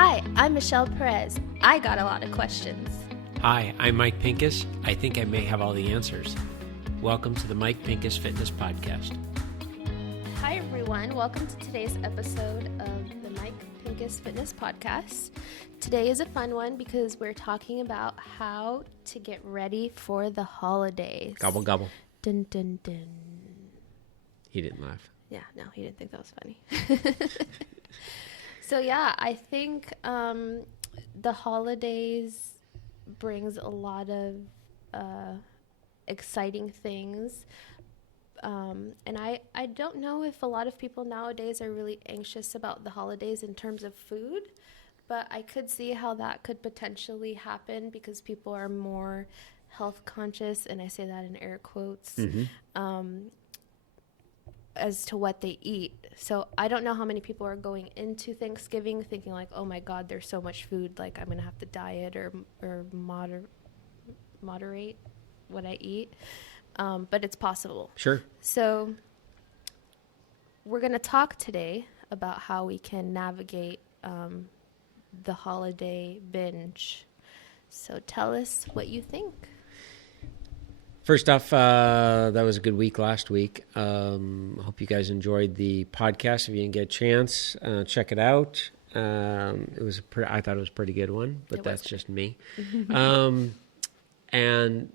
Hi, I'm Michelle Perez. I got a lot of questions. Hi, I'm Mike Pincus. I think I may have all the answers. Welcome to the Mike Pincus Fitness Podcast. Hi, everyone. Welcome to today's episode of the Mike Pincus Fitness Podcast. Today is a fun one because we're talking about how to get ready for the holidays. Gobble, gobble. Dun, dun, dun. He didn't laugh. Yeah, no, he didn't think that was funny. So, yeah, I think the holidays brings a lot of exciting things. And I don't know if a lot of people nowadays are really anxious about the holidays in terms of food, but I could see how that could potentially happen because people are more health conscious, and I say that in air quotes, as to what they eat. So I don't know how many people are going into Thanksgiving thinking like, oh my God, there's so much food, like I'm going to have to diet or moderate what I eat. But it's possible. Sure. So we're going to talk today about how we can navigate the holiday binge. So tell us what you think. First off, that was a good week last week. Hope you guys enjoyed the podcast. If you didn't get a chance, check it out. I thought it was a pretty good one, but that's just me. And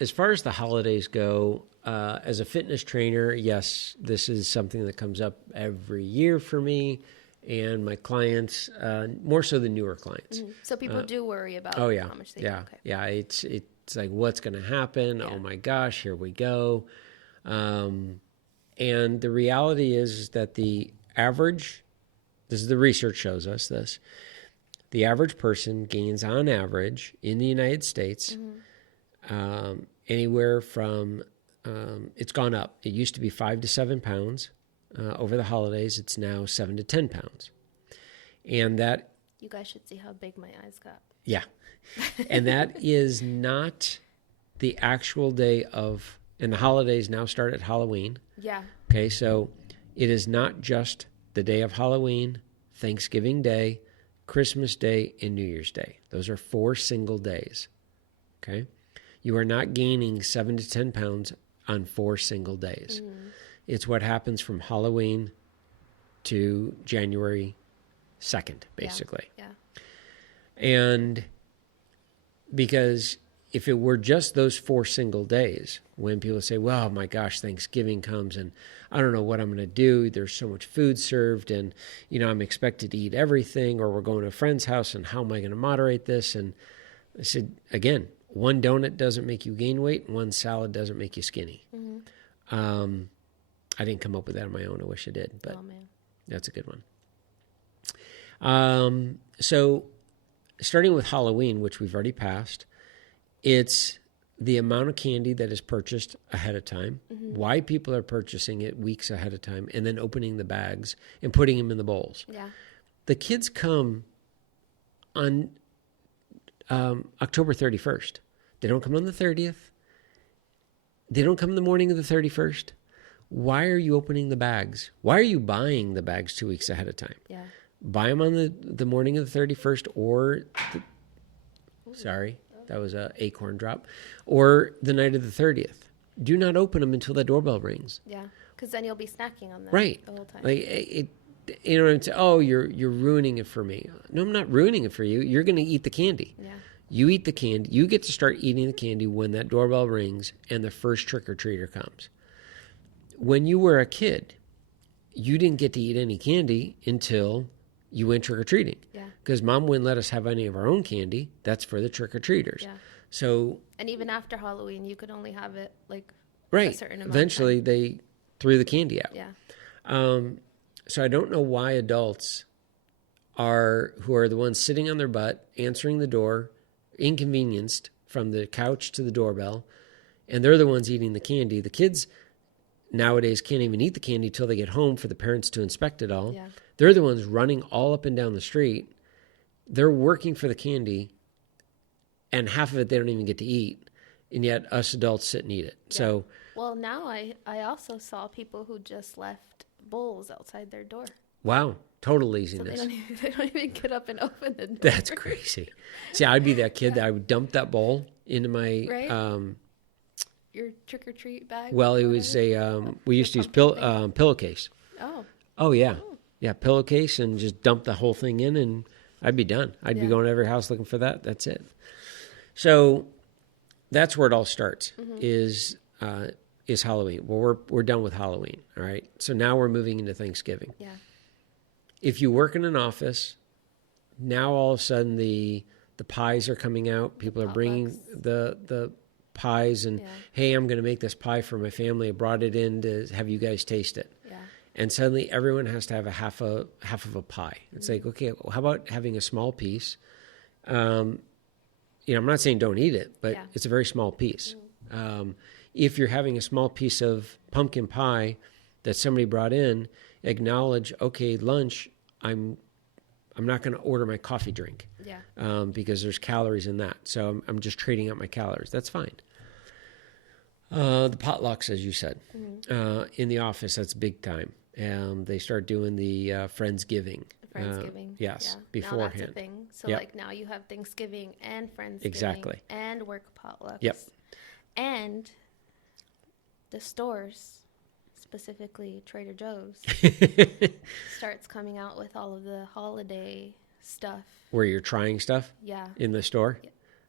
as far as the holidays go, as a fitness trainer, yes, this is something that comes up every year for me and my clients, more so the newer clients. Mm-hmm. So people do worry about how much they eat. Okay. Yeah, it's like, what's going to happen? Yeah. Oh my gosh, here we go. And the reality is that the average, this is the research shows us this, the average person gains on average in the United States anywhere from, it's gone up. It used to be 5 to 7 pounds. Over the holidays, it's now 7 to 10 pounds. And that... You guys should see how big my eyes got. Yeah. And that is not the actual day of... And the holidays now start at Halloween. Yeah. Okay, so it is not just the day of Halloween, Thanksgiving Day, Christmas Day, and New Year's Day. Those are 4 single days. Okay? You are not gaining 7 to 10 pounds on 4 single days. It's what happens from Halloween to January 2nd, basically. Yeah. And because if it were just those 4 single days, when people say, well, my gosh, Thanksgiving comes and I don't know what I'm going to do. There's so much food served and, I'm expected to eat everything, or we're going to a friend's house and how am I going to moderate this? And I said, again, one donut doesn't make you gain weight and one salad doesn't make you skinny. I didn't come up with that on my own. I wish I did, but that's a good one. So starting with Halloween, which we've already passed, it's the amount of candy that is purchased ahead of time, why people are purchasing it weeks ahead of time, and then opening the bags and putting them in the bowls. Yeah. The kids come on October 31st. They don't come on the 30th. They don't come the morning of the 31st. Why are you opening the bags? Why are you buying the bags 2 weeks ahead of time? Yeah. Buy them on the morning of the 31st or, that was an acorn drop, or the night of the 30th. Do not open them until the doorbell rings. Yeah, because then you'll be snacking on them the whole time. You're ruining it for me. No, I'm not ruining it for you. You're going to eat the candy. Yeah. You eat the candy. You get to start eating the candy when that doorbell rings and the first trick-or-treater comes. When you were a kid, you didn't get to eat any candy until you went trick-or-treating. Yeah. Because Mom wouldn't let us have any of our own candy. That's for the trick-or-treaters. Yeah. So... And even after Halloween, you could only have it, a certain amount. Eventually, they threw the candy out. Yeah. So I don't know why adults who are the ones sitting on their butt, answering the door, inconvenienced from the couch to the doorbell, and they're the ones eating the candy. The kids... nowadays can't even eat the candy till they get home for the parents to inspect it all. Yeah. They're the ones running all up and down the street. They're working for the candy, and half of it they don't even get to eat, and yet us adults sit and eat it. Yeah. So, well, now I also saw people who just left bowls outside their door. Wow. Total So laziness. they don't even get up and open the door. That's crazy. See, I'd be that kid that I would dump that bowl into my, Right? Your trick or treat bag. well, it or was whatever? we used to use pumpkin thing? pillowcase. Oh, Oh, yeah. Yeah, pillowcase, and just dump the whole thing in, and I'd be done. I'd be Yeah. going to every house looking for that. That's it. So that's where it all starts, is Halloween. Well, we're done with Halloween, all right? So now we're moving into Thanksgiving. yeah. If you work in an office, now all of a sudden the pies are coming out. People are bringing the pies, and Yeah. hey, I'm going to make this pie for my family. I brought it in to have you guys taste it. Yeah. And suddenly everyone has to have a half of a pie. It's like, okay, how about having a small piece? I'm not saying don't eat it, but Yeah. it's a very small piece. If you're having a small piece of pumpkin pie that somebody brought in, acknowledge, okay, lunch, I'm not going to order my coffee drink Yeah. because there's calories in that. So I'm just trading out my calories. That's fine. The potlucks, as you said, in the office, that's big time. They start doing the Friendsgiving. Friendsgiving. Yes, Yeah. beforehand. Now that's a thing. So Yep. like now you have Thanksgiving and Friendsgiving. Exactly. And work potlucks. Yep. And the stores, specifically Trader Joe's, starts coming out with all of the holiday stuff. Where you're trying stuff Yeah. in the store.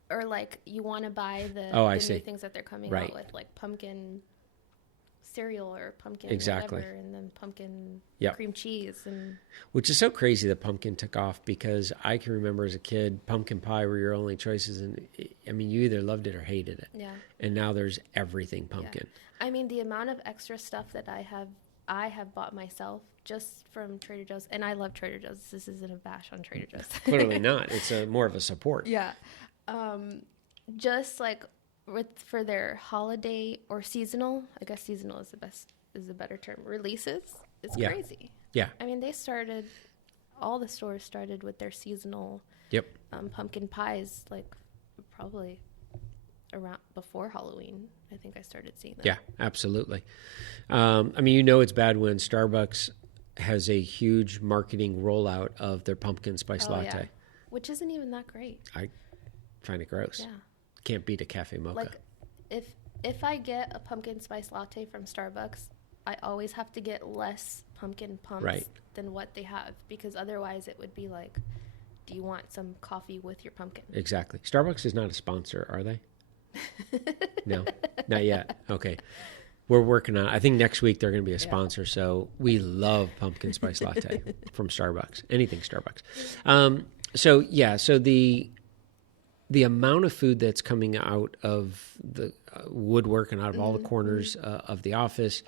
Or like you want to buy the I new see. things that they're coming Right. out with, like pumpkin cereal or pumpkin Exactly. whatever, and then pumpkin Yep. cream cheese and Which is so crazy that pumpkin took off, because I can remember as a kid, pumpkin pie were your only choices. And I mean, you either loved it or hated it. yeah. And now there's everything pumpkin. I mean, the amount of extra stuff that I have bought myself just from Trader Joe's, and I love Trader Joe's. This isn't a bash on Trader Joe's. Clearly not. It's more of a support. Yeah. Just like for their holiday or seasonal, I guess seasonal is the better term, releases. It's Yeah. crazy. Yeah. I mean, all the stores started with their seasonal Yep. pumpkin pies, like probably around before Halloween. I think I started seeing that. Yeah, absolutely. I mean, it's bad when Starbucks has a huge marketing rollout of their pumpkin spice latte. Yeah. Which isn't even that great. I find it gross. Yeah. Can't beat a cafe mocha. Like if I get a pumpkin spice latte from Starbucks, I always have to get less pumpkin pumps Right. than what they have, because otherwise it would be like, do you want some coffee with your pumpkin? Exactly. Starbucks is not a sponsor, are they? No, not yet. Okay. We're working on it. I think next week they're going to be a sponsor. So we love pumpkin spice latte from Starbucks. Anything Starbucks. So the amount of food that's coming out of the woodwork and out of all the corners of the office,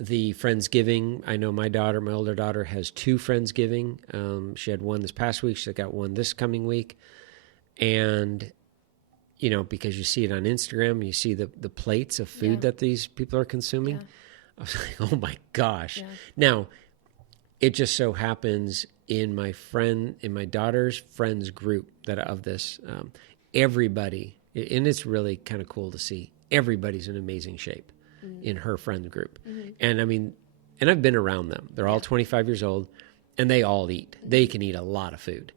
the Friendsgiving. I know my older daughter, has 2 Friendsgiving. She had one this past week. She's got one this coming week. And, because you see it on Instagram, you see the plates of food that these people are consuming. Yeah. I was like, oh my gosh. Yeah. Now, it just so happens in my daughter's friends group of this, everybody, and it's really kind of cool to see, everybody's in amazing shape in her friend group. And I mean, and I've been around them. They're all 25 years old, and they all eat. They can eat a lot of food.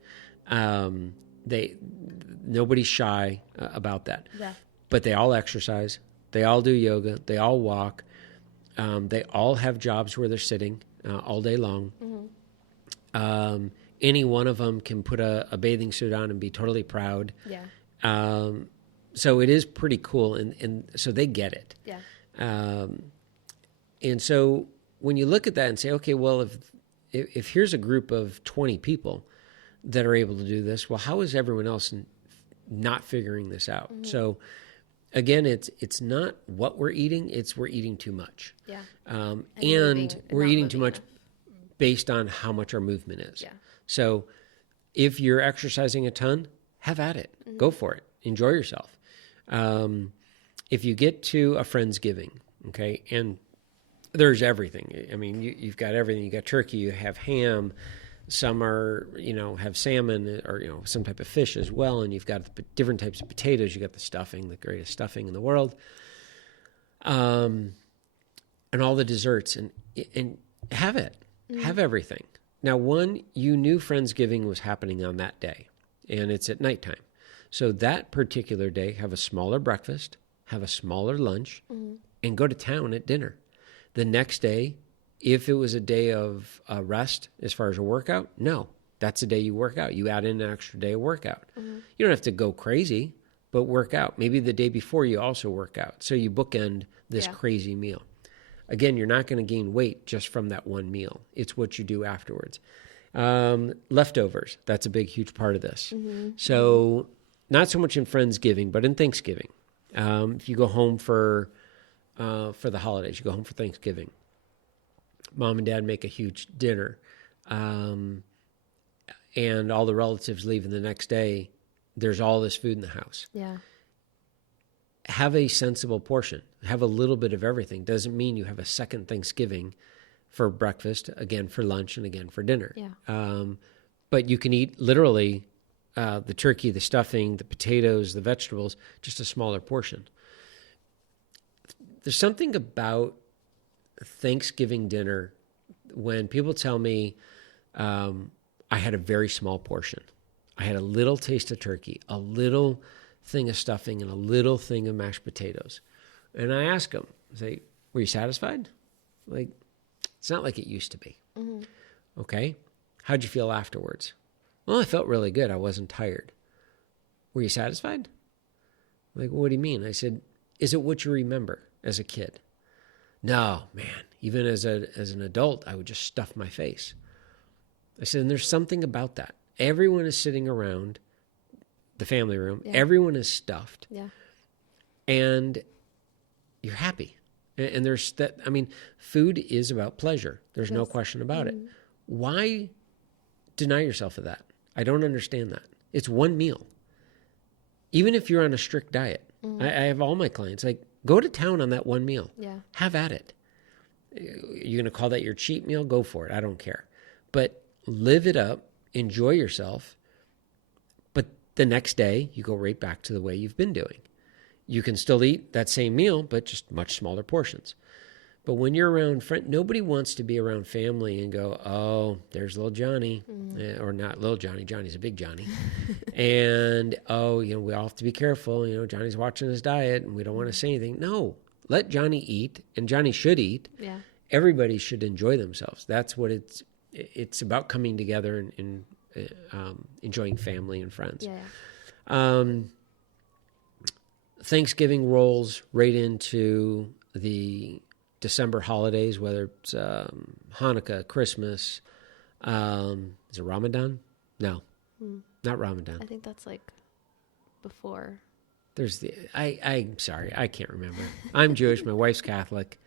Nobody's shy about that. Yeah. But they all exercise. They all do yoga. They all walk. They all have jobs where they're sitting all day long. Any one of them can put a bathing suit on and be totally proud. Yeah. So it is pretty cool, and so they get it. Yeah. And so when you look at that and say, okay, well, if here's a group of 20 people that are able to do this, well, how is everyone else not figuring this out? So again, it's not what we're eating, it's we're eating too much. Yeah. And moving, we're not eating too moving much based on how much our movement is. Yeah. So if you're exercising a ton, have at it. Go for it. Enjoy yourself. If you get to a Friendsgiving, okay, and there's everything. I mean, you've got everything. You got turkey, you have ham. Some are, have salmon or, some type of fish as well. And you've got different types of potatoes. You got the stuffing, the greatest stuffing in the world. And all the desserts and have it. Have everything. Now, one, you knew Friendsgiving was happening on that day, and it's at nighttime. So that particular day, have a smaller breakfast, have a smaller lunch, and go to town at dinner. The next day, if it was a day of rest as far as a workout, no, that's the day you work out. You add in an extra day of workout. You don't have to go crazy, but work out. Maybe the day before you also work out. So you bookend this crazy meal. Again, you're not going to gain weight just from that one meal. It's what you do afterwards. Leftovers, that's a big, huge part of this. So not so much in Friendsgiving, but in Thanksgiving. If you go home for the holidays, you go home for Thanksgiving, mom and dad make a huge dinner, and all the relatives leave, and the next day, there's all this food in the house. Yeah. Have a sensible portion. Have a little bit of everything. Doesn't mean you have a second Thanksgiving for breakfast, again for lunch, and again for dinner. Yeah. But you can eat literally the turkey, the stuffing, the potatoes, the vegetables, just a smaller portion. There's something about Thanksgiving dinner when people tell me I had a very small portion. I had a little taste of turkey, a little thing of stuffing, and a little thing of mashed potatoes. And I ask them, I say, were you satisfied? Like, it's not like it used to be. Okay. How'd you feel afterwards? Well, I felt really good. I wasn't tired. Were you satisfied? Like, what do you mean? I said, is it what you remember as a kid? No, man. Even as an adult, I would just stuff my face. I said, and there's something about that. Everyone is sitting around the family room. Yeah. Everyone is stuffed. Yeah. And you're happy. And there's that, I mean, food is about pleasure. There's no question about it. Why deny yourself of that? I don't understand that. It's one meal. Even if you're on a strict diet, I have all my clients, like, go to town on that one meal. Yeah. Have at it. You're going to call that your cheat meal? Go for it. I don't care. But live it up. Enjoy yourself. But the next day, you go right back to the way you've been doing. You can still eat that same meal, but just much smaller portions. But when you're around friends, nobody wants to be around family and go, oh, there's little Johnny. Or not little Johnny. Johnny's a big Johnny. And, oh, we all have to be careful. Johnny's watching his diet and we don't want to say anything. No, let Johnny eat, and Johnny should eat. Yeah. Everybody should enjoy themselves. That's what it's about, coming together and enjoying family and friends. Yeah. Thanksgiving rolls right into the December holidays, whether it's Hanukkah, Christmas. Is it Ramadan? No, not Ramadan. I think that's like before. There's I'm sorry, I can't remember. I'm Jewish. My wife's Catholic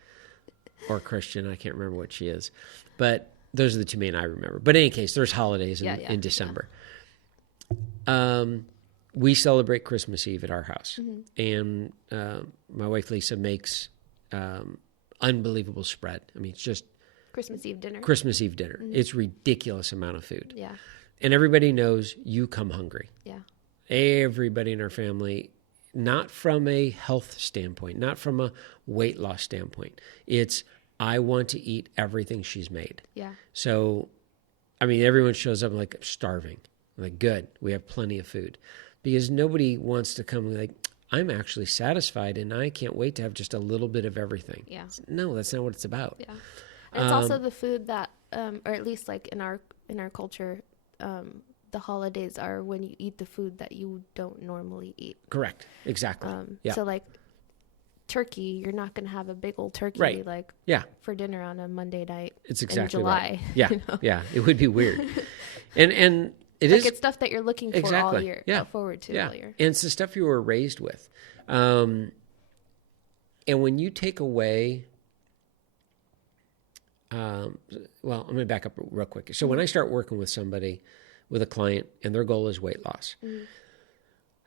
or Christian. I can't remember what she is. But those are the two main I remember. But in any case, there's holidays in December. Yeah. We celebrate Christmas Eve at our house. And my wife Lisa makes unbelievable spread. I mean, it's just Christmas Eve dinner. It's ridiculous amount of food. Yeah. And everybody knows you come hungry. Yeah. Everybody in our family, not from a health standpoint, not from a weight loss standpoint. It's, I want to eat everything she's made. Yeah. So, I mean, everyone shows up like starving. Like, good, we have plenty of food. Because nobody wants to come like, I'm actually satisfied and I can't wait to have just a little bit of everything. Yeah. No, that's not what it's about. Yeah. And it's also the food that, or at least like in our culture, the holidays are when you eat the food that you don't normally eat. Correct. Exactly. So like turkey, you're not going to have a big old turkey for dinner on a Monday night. It's exactly in July. Right. Yeah. Yeah. It would be weird. And it's stuff that you're looking for all year, forward to all year. And it's the stuff you were raised with. And when you take away, well, I'm going to back up real quick. So when I start working with somebody, with a client, and their goal is weight loss,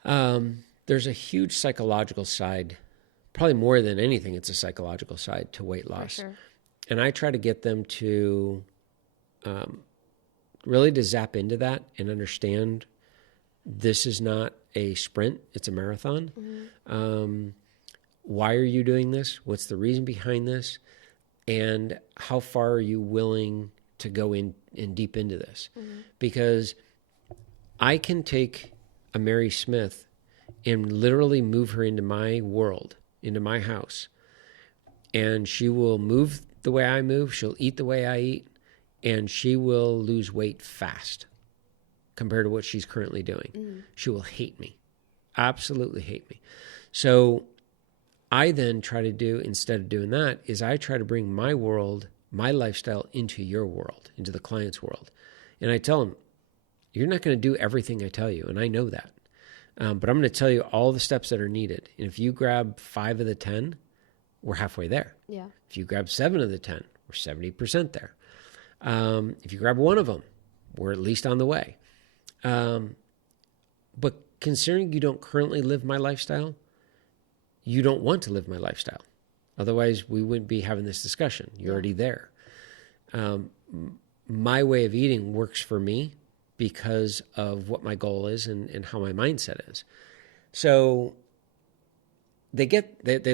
there's a huge psychological side, probably more than anything, it's a psychological side to weight loss. For sure. And I try to get them to really to zap into that and understand this is not a sprint, it's a marathon. Why are you doing this? What's the reason behind this? And how far are you willing to go in deep into this, because I can take a Mary Smith and literally move her into my world, into my house, and she will move the way I move. She'll eat the way I eat, and she will lose weight fast compared to what she's currently doing. She will hate me, absolutely hate me. So I then try to do, instead of doing that, is I try to bring my world, my lifestyle into your world, into the client's world. And I tell them, you're not going to do everything I tell you, and I know that. But I'm going to tell you all the steps that are needed. And if you grab 5 of the 10, we're halfway there. Yeah. If you grab 7 of the 10, we're 70% there. If you grab 1 of them, we're at least on the way. But considering you don't currently live my lifestyle, you don't want to live my lifestyle. Otherwise, we wouldn't be having this discussion. You're already there. My way of eating works for me because of what my goal is and how my mindset is. So they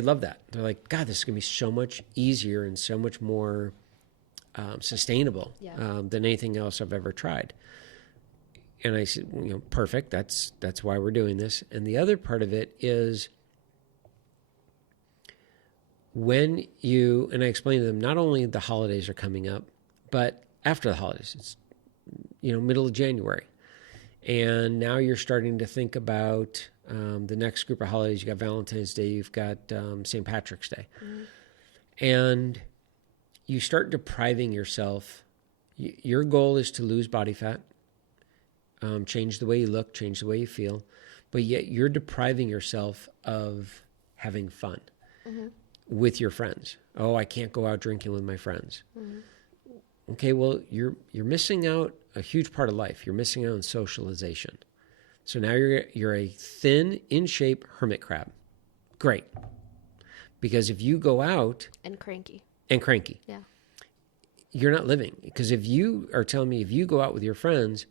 love that. They're like, God, this is going to be so much easier and so much more sustainable than anything else I've ever tried. And I said, perfect. That's why we're doing this. And the other part of it is when you, and I explained to them, not only the holidays are coming up, but after the holidays, it's, middle of January. And now you're starting to think about the next group of holidays. You got Valentine's Day, you've got St. Patrick's Day. And you start depriving yourself. Your goal is to lose body fat, change the way you look, change the way you feel, but yet you're depriving yourself of having fun with your friends. Oh, I can't go out drinking with my friends. Okay, well, you're missing out a huge part of life. You're missing out on socialization. So now you're a thin, in shape hermit crab. Great. Because if you go out and cranky, yeah, you're not living. Because if you are telling me if you go out with your friends,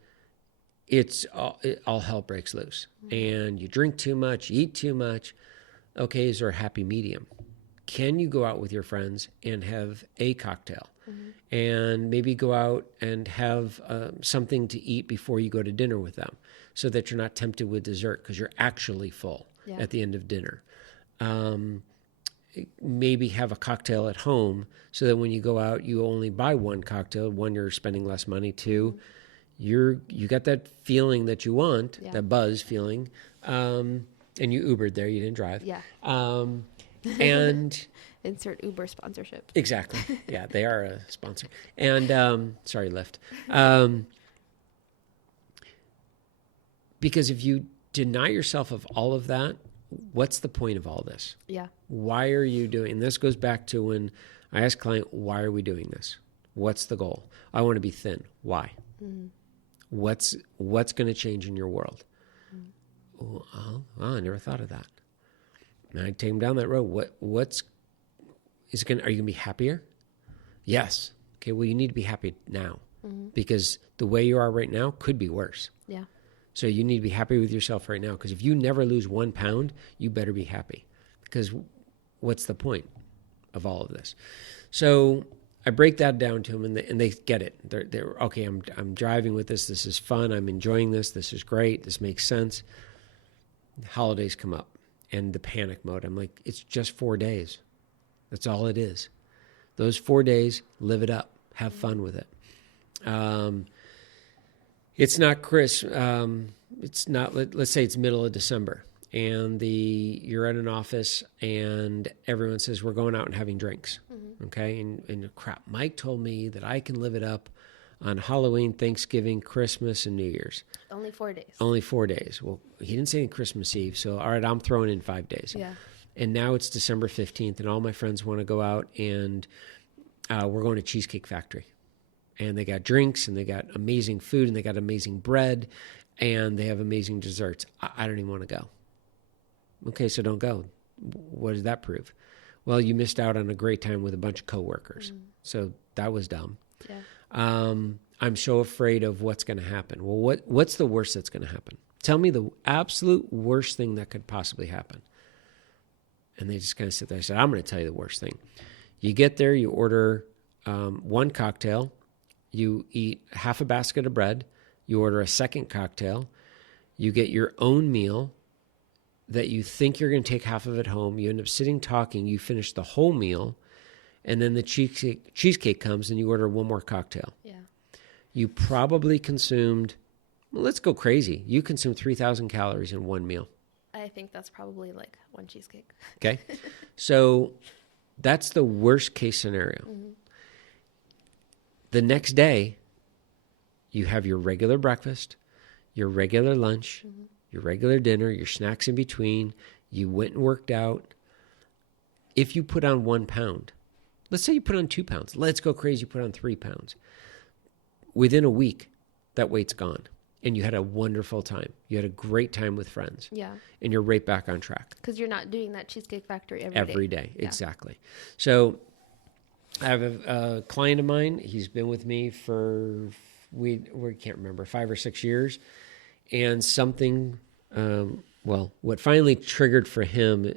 all hell breaks loose, and you drink too much, you eat too much. Okay, is there a happy medium? Can you go out with your friends and have a cocktail, and maybe go out and have something to eat before you go to dinner with them, so that you're not tempted with dessert because you're actually full at the end of dinner. Maybe have a cocktail at home so that when you go out, you only buy 1 cocktail. 1, you're spending less money. 2, you got that feeling that you want, that buzz feeling, and you Ubered there. You didn't drive. Yeah. And insert Uber sponsorship. Exactly. Yeah, they are a sponsor. And sorry, Lyft. Because if you deny yourself of all of that, what's the point of all this? Yeah. Why are you doing? And this goes back to when I ask client, why are we doing this? What's the goal? I want to be thin. Why? What's going to change in your world? Oh, I never thought of that. And I take them down that road. Are you going to be happier? Yes. Okay. Well, you need to be happy now because the way you are right now could be worse. Yeah. So you need to be happy with yourself right now, because if you never lose 1 pound, you better be happy, because what's the point of all of this? So I break that down to them, and they get it. They're okay. I'm driving with this. This is fun. I'm enjoying this. This is great. This makes sense. Holidays come up, and the panic mode. I'm like, it's just 4 days. That's all it is. Those 4 days, live it up. Have fun with it. It's not it's not, let's say it's middle of December, and you're at an office and everyone says, we're going out and having drinks. Okay. And crap, Mike told me that I can live it up on Halloween, Thanksgiving, Christmas, and New Year's. Only 4 days. Only 4 days. Well, he didn't say any Christmas Eve. So, all right, I'm throwing in 5 days. Yeah. And now it's December 15th, and all my friends want to go out, and we're going to Cheesecake Factory. And they got drinks, and they got amazing food, and they got amazing bread, and they have amazing desserts. I don't even want to go. Okay, so don't go. What does that prove? Well, you missed out on a great time with a bunch of coworkers. So that was dumb. Yeah. I'm so afraid of what's going to happen. Well, what's the worst that's going to happen? Tell me the absolute worst thing that could possibly happen. And they just kind of sit there. I said, I'm going to tell you the worst thing. You get there, you order 1 cocktail. you eat half a basket of bread, you order a second cocktail, you get your own meal that you think you're going to take half of it home, you end up sitting talking, you finish the whole meal, and then the cheesecake comes and you order one more cocktail. Yeah. You probably consumed, well, let's go crazy. You consumed 3,000 calories in one meal. I think that's probably like one cheesecake. Okay. So that's the worst case scenario. Mm-hmm. The next day, you have your regular breakfast, your regular lunch, mm-hmm. your regular dinner, your snacks in between. You went and worked out. If you put on 1 pound, let's say you put on 2 pounds. Let's go crazy. You put on 3 pounds. Within a week, that weight's gone. And you had a wonderful time. You had a great time with friends. Yeah. And you're right back on track. Because you're not doing that Cheesecake Factory every day. Yeah. Exactly. So I have a client of mine. He's been with me for, we can't remember, 5 or 6 years. And something, what finally triggered for him,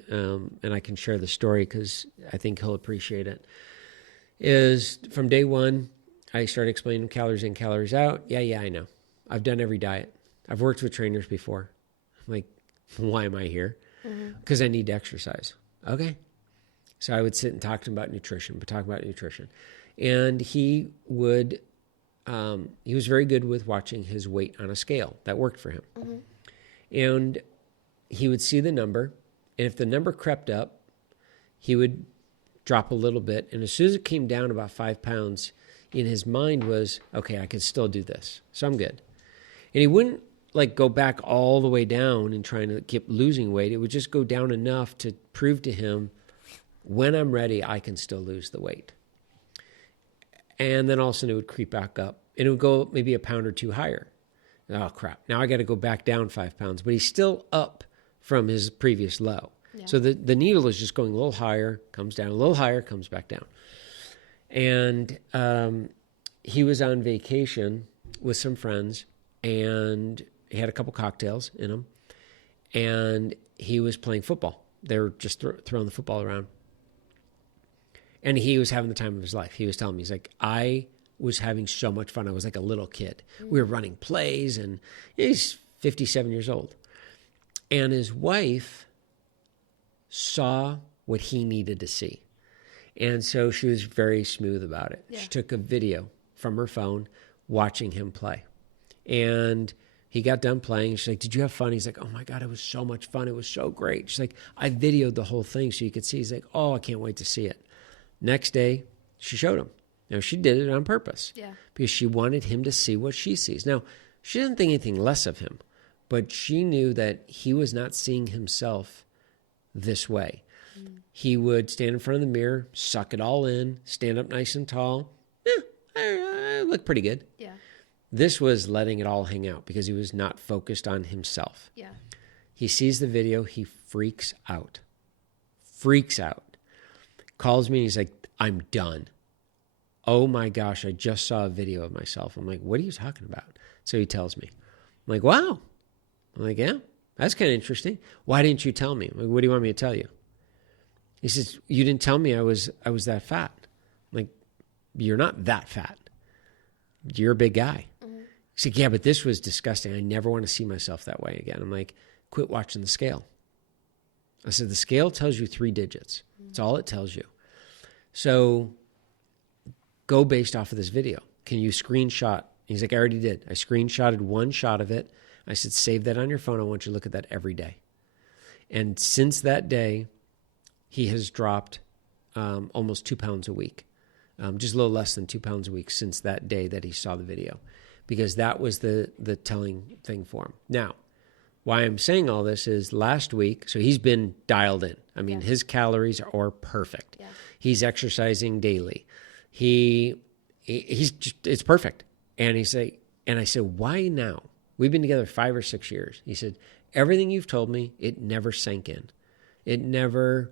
and I can share the story because I think he'll appreciate it, is from day one, I started explaining calories in, calories out. Yeah, I know. I've done every diet. I've worked with trainers before. I'm like, why am I here? Because I need to exercise. Okay. So I would sit and talk to him about nutrition, And he would, he was very good with watching his weight on a scale. That worked for him. Mm-hmm. And he would see the number. And if the number crept up, he would drop a little bit. And as soon as it came down about 5 pounds, in his mind was, okay, I can still do this. So I'm good. And he wouldn't like go back all the way down and trying to keep losing weight. It would just go down enough to prove to him, when I'm ready, I can still lose the weight. And then all of a sudden it would creep back up. And it would go maybe a pound or two higher. Oh, crap. Now I got to go back down 5 pounds. But he's still up from his previous low. Yeah. So the needle is just going a little higher, comes down, a little higher, comes back down. And he was on vacation with some friends, and he had a couple cocktails in him, and he was playing football. They were just throwing the football around. And he was having the time of his life. He was telling me, he's like, I was having so much fun. I was like a little kid. We were running plays, and he's 57 years old. And his wife saw what he needed to see. And so she was very smooth about it. Yeah. She took a video from her phone watching him play. And he got done playing. She's like, did you have fun? He's like, oh my God, it was so much fun. It was so great. She's like, I videoed the whole thing so you could see. He's like, oh, I can't wait to see it. Next day, she showed him. Now, she did it on purpose. Yeah. Because she wanted him to see what she sees. Now, she didn't think anything less of him, but she knew that he was not seeing himself this way. He would stand in front of the mirror, suck it all in, stand up nice and tall. I look pretty good. Yeah. This was letting it all hang out because he was not focused on himself. Yeah. He sees the video. He freaks out. Calls me and he's like, I'm done. Oh my gosh, I just saw a video of myself. I'm like, what are you talking about? So he tells me. I'm like, wow. I'm like, yeah, that's kind of interesting. Why didn't you tell me? I'm like, what do you want me to tell you? He says, you didn't tell me I was that fat. I'm like, you're not that fat. You're a big guy. Mm-hmm. He's like, yeah, but this was disgusting. I never want to see myself that way again. I'm like, quit watching the scale. I said, the scale tells you 3 digits. That's all it tells you. So go based off of this video. Can you screenshot? He's like, I already did. I screenshotted one shot of it. I said, save that on your phone. I want you to look at that every day. And since that day, he has dropped almost 2 pounds a week, just a little less than 2 pounds a week since that day that he saw the video, because that was the telling thing for him. Now, why I'm saying all this is last week, so he's been dialed in. I mean, his calories are perfect. Yeah. He's exercising daily. He's just, it's perfect. And I said, why now? We've been together 5 or 6 years. He said, everything you've told me, it never sank in. Because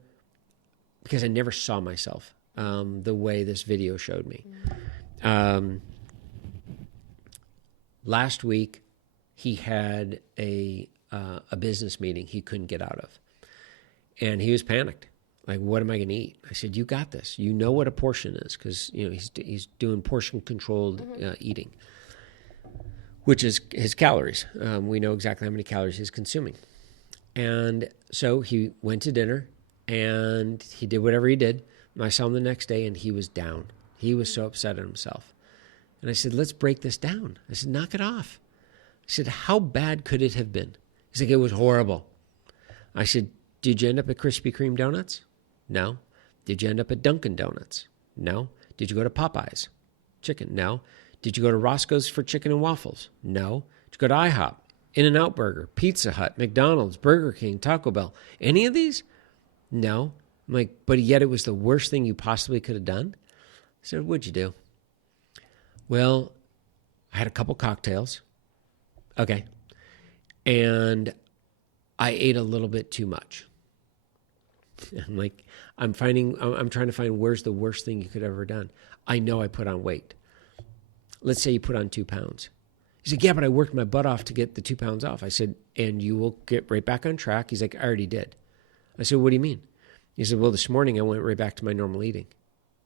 I never saw myself the way this video showed me. Last week, he had a business meeting he couldn't get out of. And he was panicked. Like, what am I going to eat? I said, you got this. You know what a portion is, because he's doing portion controlled eating, which is his calories. We know exactly how many calories he's consuming. And so he went to dinner and he did whatever he did. And I saw him the next day and he was down. He was so upset at himself. And I said, let's break this down. I said, knock it off. I said, how bad could it have been? He's like, it was horrible. I said, did you end up at Krispy Kreme donuts? No. Did you end up at Dunkin' Donuts? No. Did you go to Popeyes? Chicken? No. Did you go to Roscoe's for chicken and waffles? No. Did you go to IHOP, In-N-Out Burger, Pizza Hut, McDonald's, Burger King, Taco Bell? Any of these? No. I'm like, but yet it was the worst thing you possibly could have done? I said, what'd you do? Well, I had a couple cocktails. Okay. And I ate a little bit too much. I'm like, I'm trying to find where's the worst thing you could have ever done. I know I put on weight. Let's say you put on 2 pounds. He's like, yeah, but I worked my butt off to get the 2 pounds off. I said, and you will get right back on track. He's like, I already did. I said, what do you mean? He said, well, this morning I went right back to my normal eating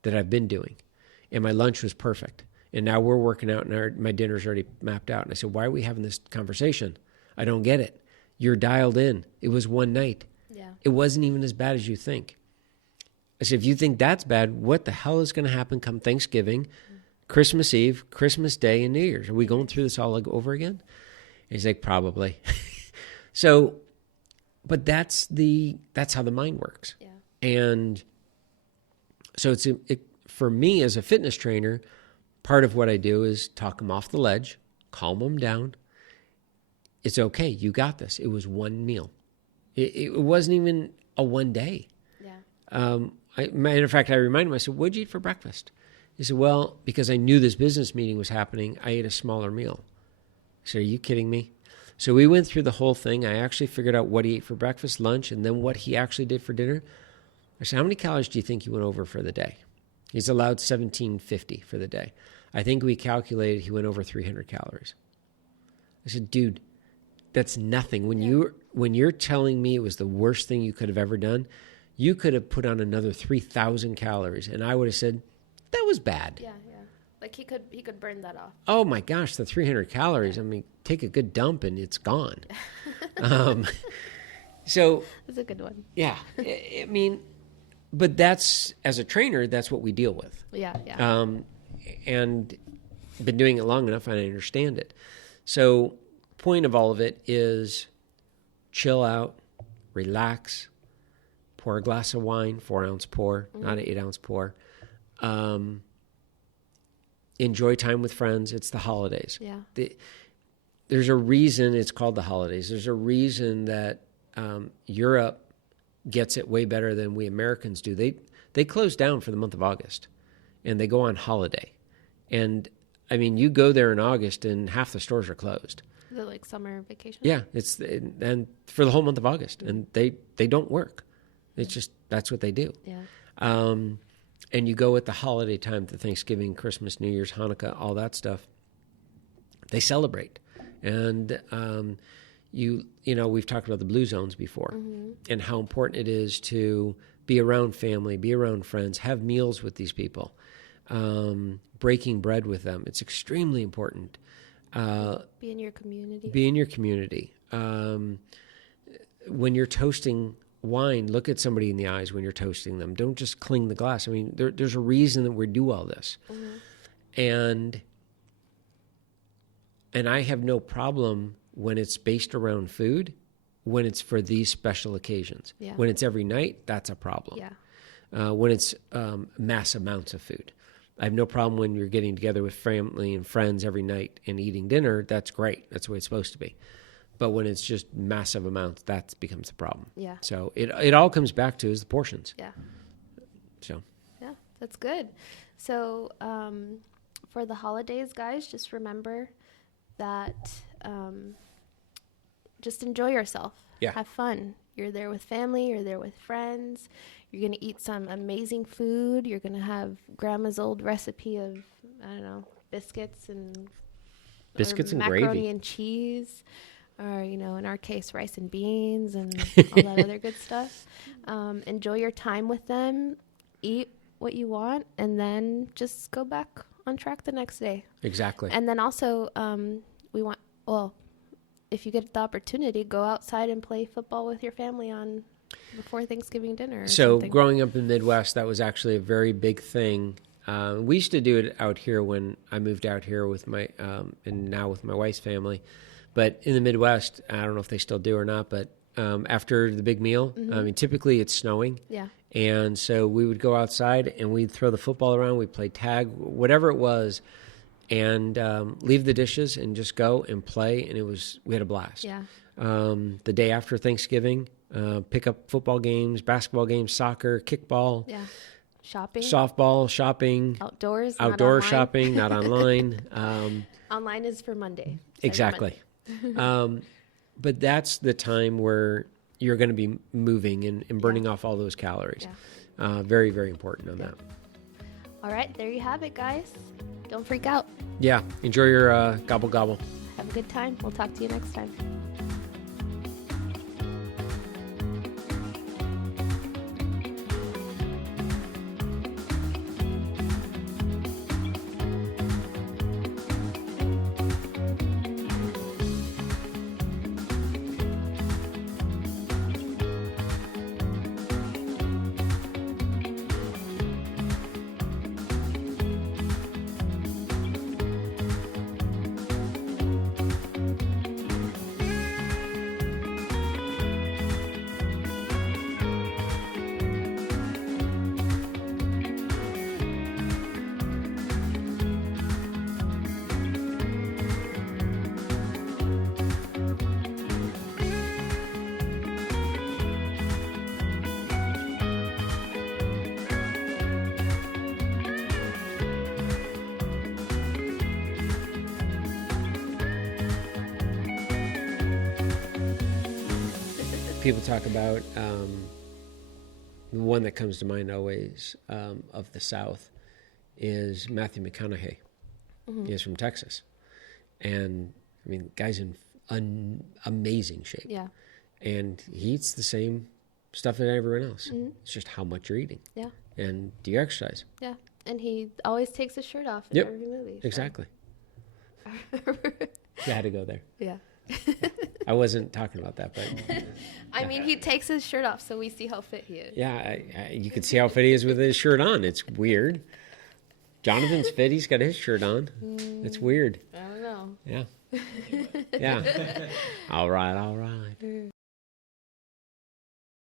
that I've been doing. And my lunch was perfect. And now we're working out and my dinner's already mapped out. And I said, why are we having this conversation? I don't get it. You're dialed in. It was one night. Yeah. It wasn't even as bad as you think. I said, if you think that's bad, what the hell is going to happen come Thanksgiving, Christmas Eve, Christmas Day, and New Year's? Are we going through this all over again? And he's like, probably. So, but that's how the mind works. Yeah. And so for me as a fitness trainer, part of what I do is talk them off the ledge, calm them down. It's okay. You got this. It was one meal. It wasn't even a one day. Yeah. Matter of fact, I reminded him, I said, what'd you eat for breakfast? He said, well, because I knew this business meeting was happening, I ate a smaller meal. I said, are you kidding me? So we went through the whole thing. I actually figured out what he ate for breakfast, lunch, and then what he actually did for dinner. I said, how many calories do you think he went over for the day? He's allowed 1750 for the day. I think we calculated he went over 300 calories. I said, dude, that's nothing. When you're telling me it was the worst thing you could have ever done, you could have put on another 3,000 calories, and I would have said, that was bad. Yeah, yeah. Like he could burn that off. Oh my gosh, the 300 calories. I mean, take a good dump and it's gone. So That's a good one. yeah, I mean, but that's, as a trainer, that's what we deal with. Yeah, yeah. And been doing it long enough and I understand it. So point of all of it is chill out, relax, pour a glass of wine, 4-ounce pour, not an 8-ounce pour. Enjoy time with friends. It's the holidays. Yeah. There's a reason it's called the holidays. There's a reason that Europe gets it way better than we Americans do. They close down for the month of August, and they go on holiday. And, I mean, you go there in August, and half the stores are closed. Is it like summer vacation? Yeah, and for the whole month of August, and they don't work. It's just, that's what they do. Yeah. And you go at the holiday time, the Thanksgiving, Christmas, New Year's, Hanukkah, all that stuff. They celebrate. And, we've talked about the blue zones before and how important it is to be around family, be around friends, have meals with these people, breaking bread with them. It's extremely important. Be in your community. Be in your community. When you're toasting wine, look at somebody in the eyes when you're toasting them. Don't just cling the glass. I mean, there's a reason that we do all this. And I have no problem when it's based around food, when it's for these special occasions. Yeah. When it's every night, that's a problem. Yeah. When it's mass amounts of food. I have no problem when you're getting together with family and friends every night and eating dinner. That's great. That's the way it's supposed to be. But when it's just massive amounts, that becomes the problem. Yeah. So it all comes back to is the portions. Yeah. So. Yeah, that's good. So for the holidays, guys, just remember that just enjoy yourself. Yeah. Have fun. You're there with family. You're there with friends. You're going to eat some amazing food. You're going to have grandma's old recipe of, biscuits and Biscuits and macaroni gravy. and cheese. or, in our case, rice and beans and all that other good stuff. Enjoy your time with them, eat what you want, and then just go back on track the next day. Exactly. And then also, if you get the opportunity, go outside and play football with your family before Thanksgiving dinner. So something. growing up in the Midwest, that was actually a very big thing. We used to do it out here when I moved out here with and now with my wife's family. But in the Midwest, I don't know if they still do or not, but after the big meal, typically it's snowing. Yeah. And so we would go outside and we'd throw the football around, we'd play tag, whatever it was, and leave the dishes and just go and play. And we had a blast. Yeah. The day after Thanksgiving, pick up football games, basketball games, soccer, kickball. Yeah. Shopping. Softball, shopping. Outdoor shopping, not online. Online is for Monday. Exactly. But that's the time where you're going to be moving and burning off all those calories. Yeah. Very, very important on that. All right, there you have it, guys. Don't freak out. Yeah, enjoy your gobble gobble. Have a good time. We'll talk to you next time. People talk about the one that comes to mind always of the South is Matthew McConaughey. Mm-hmm. He's from Texas. And, guy's in amazing shape. Yeah. And he eats the same stuff as everyone else. Mm-hmm. It's just how much you're eating. Yeah. And do you exercise? Yeah. And he always takes his shirt off in every movie. Exactly. You had to go there. Yeah. I wasn't talking about that, but... he takes his shirt off so we see how fit he is. Yeah, you can see how fit he is with his shirt on. It's weird. Jonathan's fit. He's got his shirt on. It's weird. I don't know. Yeah. Yeah. All right.